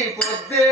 poder.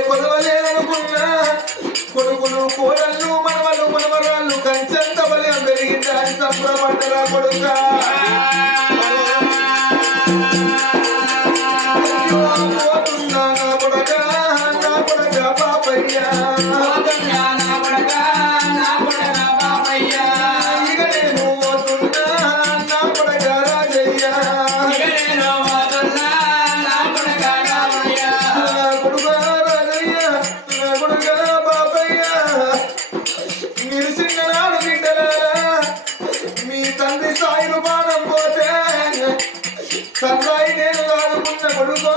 కొలవలేదనుకున్నా కొడుకులు కోడళ్ళు మనవలు మనవరాళ్ళు కంచెంత బలం పెరిగిందా సంప్రమంటరా కొడుకా తల్లాయి నేను ఆడుకున్న కొడుకో.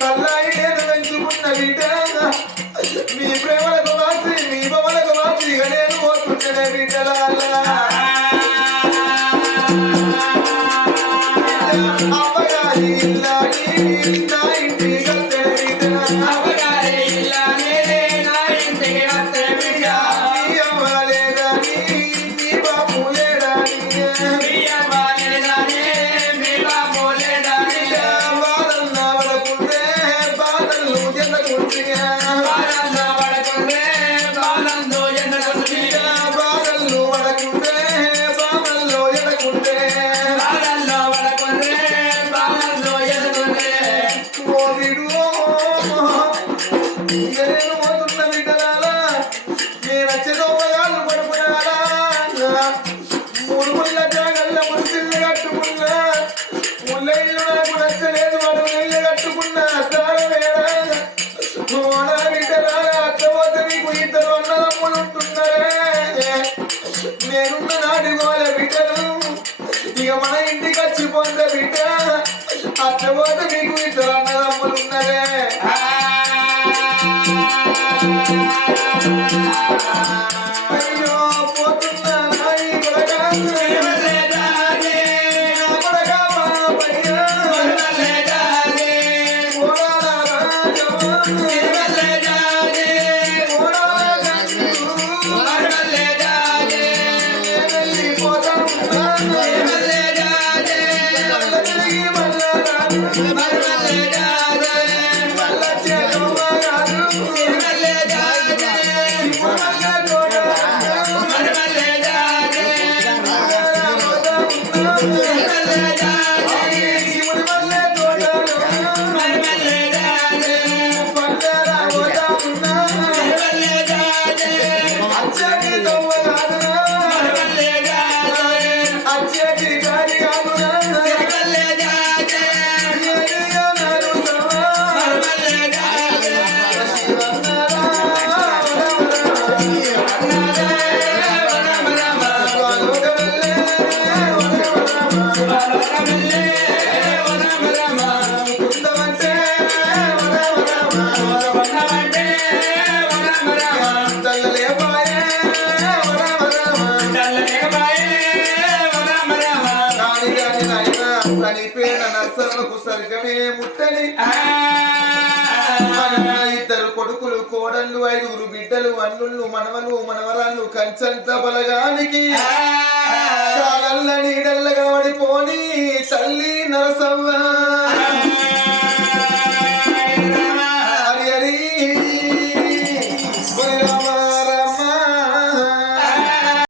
తల్లాయి నేను పెంచుకున్న బిడ్డ మీ ప్రేమలకు మార్చి మీ భవనకు మార్చి నేను కోరుకుంటున్న బిడ్డల. అమ్మగారి ఇల్లా. మూడు ముళ్ళ జాగల్ల ముసిళ్ళు కట్టుకున్నా. ముళ్ళయ్యో నాకు నచ్చలేదు వాడు నీళ్ళు కట్టుకున్నా. నేనున్న నాటి వాళ్ళ బిడ్డలు ఇక మన ఇంటికి వచ్చి పొంద బిడ్డ. అత్తపోతే మీకు ఇద్దరు అన్నదమ్ములు ఉన్నదే ఆ ఇద్దరు కొడుకులు కోడళ్ళు ఐదుగురు బిడ్డలు అన్నుళ్ళు మనవలు మనవరాళ్ళు కంచంత బలగానికి.